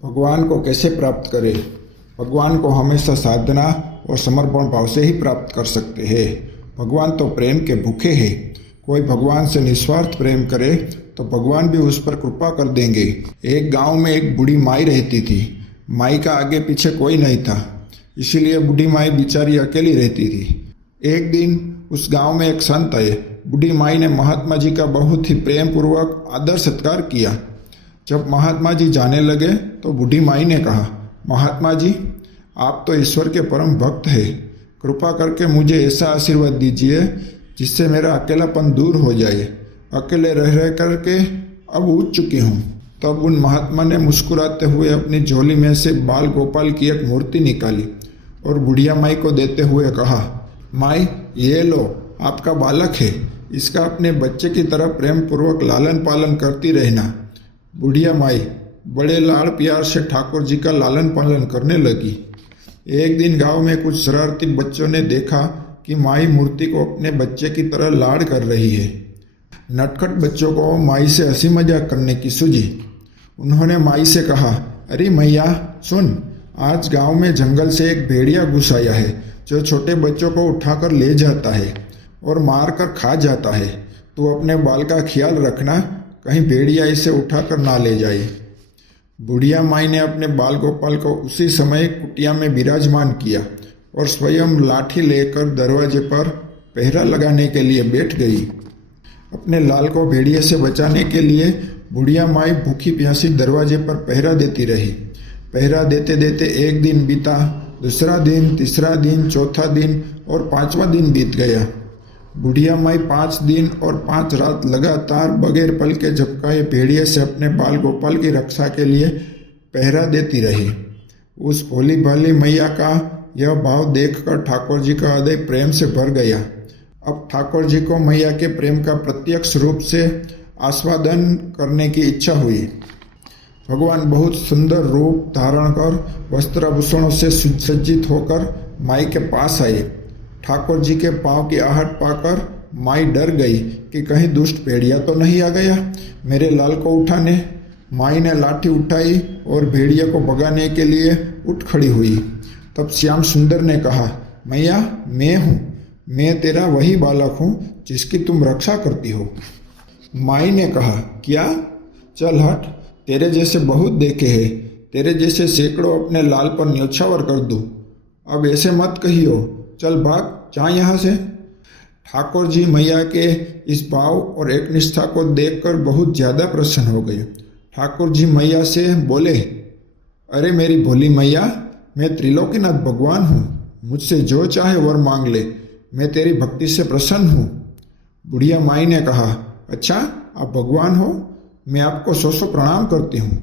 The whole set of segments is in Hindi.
भगवान को कैसे प्राप्त करें? भगवान को हमेशा साधना और समर्पण भाव से ही प्राप्त कर सकते हैं। भगवान तो प्रेम के भूखे हैं। कोई भगवान से निस्वार्थ प्रेम करे तो भगवान भी उस पर कृपा कर देंगे। एक गांव में एक बूढ़ी माई रहती थी। माई का आगे पीछे कोई नहीं था, इसीलिए बूढ़ी माई बेचारी अकेली रहती थी। एक दिन उस गांव में एक संत आए। बूढ़ी माई ने महात्मा जी का बहुत ही प्रेम पूर्वक आदर सत्कार किया। जब महात्मा जी जाने लगे तो बूढ़ी माई ने कहा, महात्मा जी, आप तो ईश्वर के परम भक्त हैं। कृपा करके मुझे ऐसा आशीर्वाद दीजिए जिससे मेरा अकेलापन दूर हो जाए। अकेले रह रह करके अब ऊब चुकी हूँ। तब उन महात्मा ने मुस्कुराते हुए अपनी झोली में से बाल गोपाल की एक मूर्ति निकाली और बुढ़िया माई को देते हुए कहा, माई, ये लो, आपका बालक है। इसका अपने बच्चे की तरह प्रेम पूर्वक लालन पालन करती रहना। बुढ़िया माई बड़े लाड़ प्यार से ठाकुर जी का लालन पालन करने लगी। एक दिन गांव में कुछ शरारती बच्चों ने देखा कि माई मूर्ति को अपने बच्चे की तरह लाड़ कर रही है। नटखट बच्चों को माई से हंसी मजाक करने की सूझी। उन्होंने माई से कहा, अरे मैया सुन, आज गांव में जंगल से एक भेड़िया घुस आया है जो छोटे बच्चों को उठाकर ले जाता है और मार कर खा जाता है। तो अपने बाल का ख्याल रखना, कहीं भेड़िया इसे उठाकर ना ले जाए। बुढ़िया माई ने अपने बाल गोपाल को उसी समय कुटिया में विराजमान किया और स्वयं लाठी लेकर दरवाजे पर पहरा लगाने के लिए बैठ गई। अपने लाल को भेड़िए से बचाने के लिए बुढ़िया माई भूखी प्यासी दरवाजे पर पहरा देती रही। पहरा देते देते एक दिन बीता, दूसरा दिन, तीसरा दिन, चौथा दिन और पांचवा दिन बीत गया। बुढ़िया माई 5 दिन और 5 रात लगातार बगैर पल के झपकाए भेड़िए से अपने बाल गोपाल की रक्षा के लिए पहरा देती रही। उस भोली भाली मैया का यह भाव देखकर ठाकुर जी का हृदय प्रेम से भर गया। अब ठाकुर जी को मैया के प्रेम का प्रत्यक्ष रूप से आस्वादन करने की इच्छा हुई। भगवान बहुत सुंदर रूप धारण कर वस्त्राभूषणों से सुसज्जित होकर माई के पास आए। ठाकुर जी के पांव की आहट पाकर माई डर गई कि कहीं दुष्ट भेड़िया तो नहीं आ गया मेरे लाल को उठाने। माई ने लाठी उठाई और भेड़िया को भगाने के लिए उठ खड़ी हुई। तब श्याम सुंदर ने कहा, मैया, मैं हूँ, मैं तेरा वही बालक हूँ जिसकी तुम रक्षा करती हो। माई ने कहा, क्या? चल हट, तेरे जैसे बहुत देखे हैं, तेरे जैसे सैकड़ों अपने लाल पर न्योछावर कर दूँ। अब ऐसे मत कहियो, चल भाग, जा यहाँ से। ठाकुर जी मैया के इस भाव और एक निष्ठा को देखकर बहुत ज़्यादा प्रसन्न हो गए। ठाकुर जी मैया से बोले, अरे मेरी भोली मैया, मैं त्रिलोकीनाथ भगवान हूँ, मुझसे जो चाहे वर मांग ले, मैं तेरी भक्ति से प्रसन्न हूँ। बुढ़िया माई ने कहा, अच्छा, आप भगवान हो, मैं आपको 100 प्रणाम करती हूँ।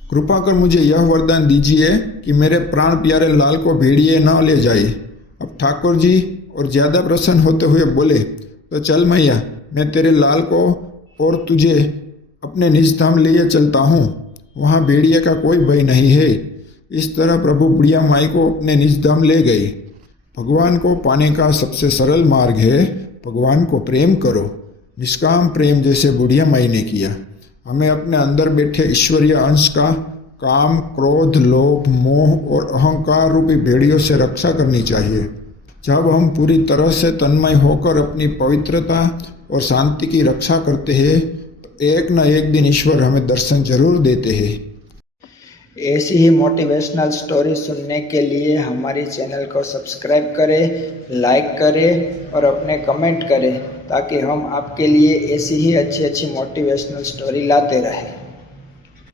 कृपा कर मुझे यह वरदान दीजिए कि मेरे प्राण प्यारे लाल को भेड़िए न ले जाए। अब ठाकुर जी और ज़्यादा प्रसन्न होते हुए बोले, तो चल मैया, मैं तेरे लाल को और तुझे अपने निज धाम लिए चलता हूँ, वहाँ भेड़िए का कोई भय नहीं है। इस तरह प्रभु बुढ़िया माई को अपने निज धाम ले गए। भगवान को पाने का सबसे सरल मार्ग है भगवान को प्रेम करो, निष्काम प्रेम जैसे बुढ़िया माई ने किया। हमें अपने अंदर बैठे ईश्वरीय अंश का काम, क्रोध, लोभ, मोह और अहंकार रूपी भेड़ियों से रक्षा करनी चाहिए। जब हम पूरी तरह से तन्मय होकर अपनी पवित्रता और शांति की रक्षा करते हैं तो एक न एक दिन ईश्वर हमें दर्शन जरूर देते हैं। ऐसी ही मोटिवेशनल स्टोरी सुनने के लिए हमारी चैनल को सब्सक्राइब करें, लाइक करें और अपने कमेंट करें ताकि हम आपके लिए ऐसी ही अच्छी मोटिवेशनल स्टोरी लाते रहें।